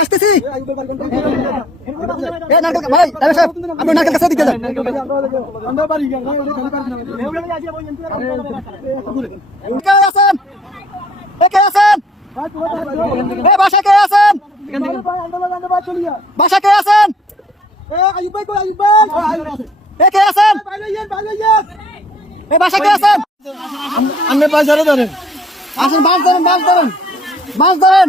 আসতেছি। ভাই সাহেব আপনি নারকেল কাছে দিকে যান। আছেন? কে আছেন? এ বাসা কে আছেন? বাসা কে আছেন? এ কে আছেন? বাসা কে আছেন? আপনি পয়সারে ধরেন। আসেন মাছ ধরেন মাছ ধরেন। মাছ ধরেন।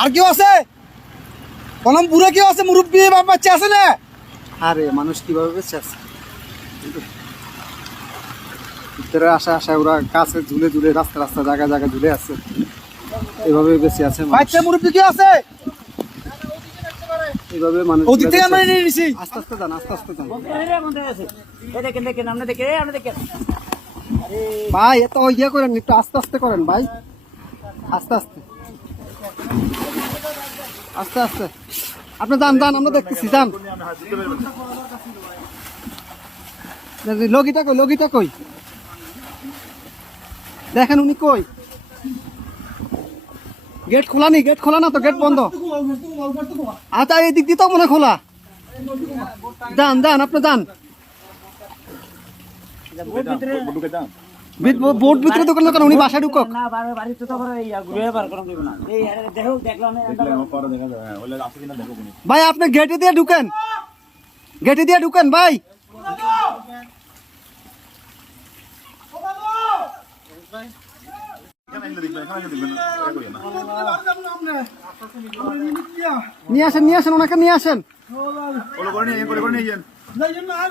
আর কেউ আছে? কলম বুড়ো কেউ আছে? মুরব্বী বাপ বাচ্চা আছে না? আরে মানুষ কীভাবে বেঁচে আছে? ভিতরে আসা আসা ওরা কাছে ঝুলে ঝুলে রাস্তা রাস্তা জায়গা জায়গা ঝুলে আছে। এভাবে বেঁচে আছে। বাচ্চা মুরব্বী কি আছে? এভাবে মানুষ ওদিক থেকে আমরা নিয়ে নিছি আস্তে আস্তে যান আস্তে আস্তে যান। দেখেন দেখেন আপনি দেখেন আপনি দেখেন ভাই এত ইয়ে করেন একটু আস্তে আস্তে করেন ভাই। আস্তে আস্তে। আস্তে আস্তে। আপনি যান যান, আমরা দেখতেছি, যান। লগিটা কই লগিটা কই? দেখেন উনি কই। গেট খোলা নি? গেট খোলা না তো? গেট বন্ধ। আচ্ছা এই দিক দিয়ে তো মনে খোলা। দান দান আপনি যান। বিট- বোট ভিতরে দোকান দোকান উনি বাসায় ঢুকক। না বাড়িতে তো এই ঘুরে বার করা না। এই দেখো দেখলাম ভাই আপনি গেটে দিয়ে ঢুকেন। গেটে দিয়ে ঢুকেন ভাই। নিয়ে আসেন নিয়ে আসেন ওনাকে নিয়ে আসেন। আর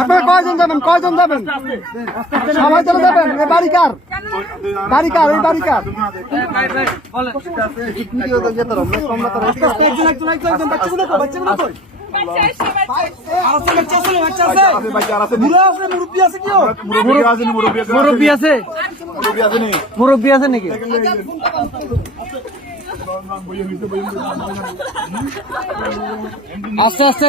আপনারা কয়জন যাবেন? কয়জন যাবেন? সবাই চলে যাবেন? এ বাড়ি কার? বাড়ি কার? এই বাড়ি কার? মুরব্বী আছে? নাকি? আস্তে আস্তে।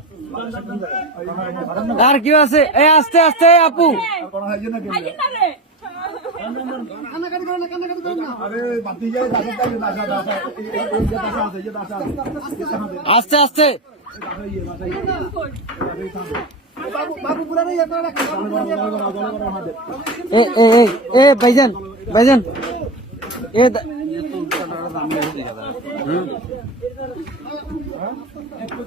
আর কেউ আছে? এই আস্তে আস্তে আপু। আস্তে আস্তে। এ ভাইজান ভাইজান।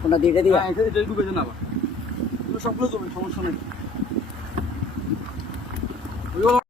কোনটা দিয়ে দিয়ে ঢুকে যান আবার সবগুলো জমি সমস্যা নেই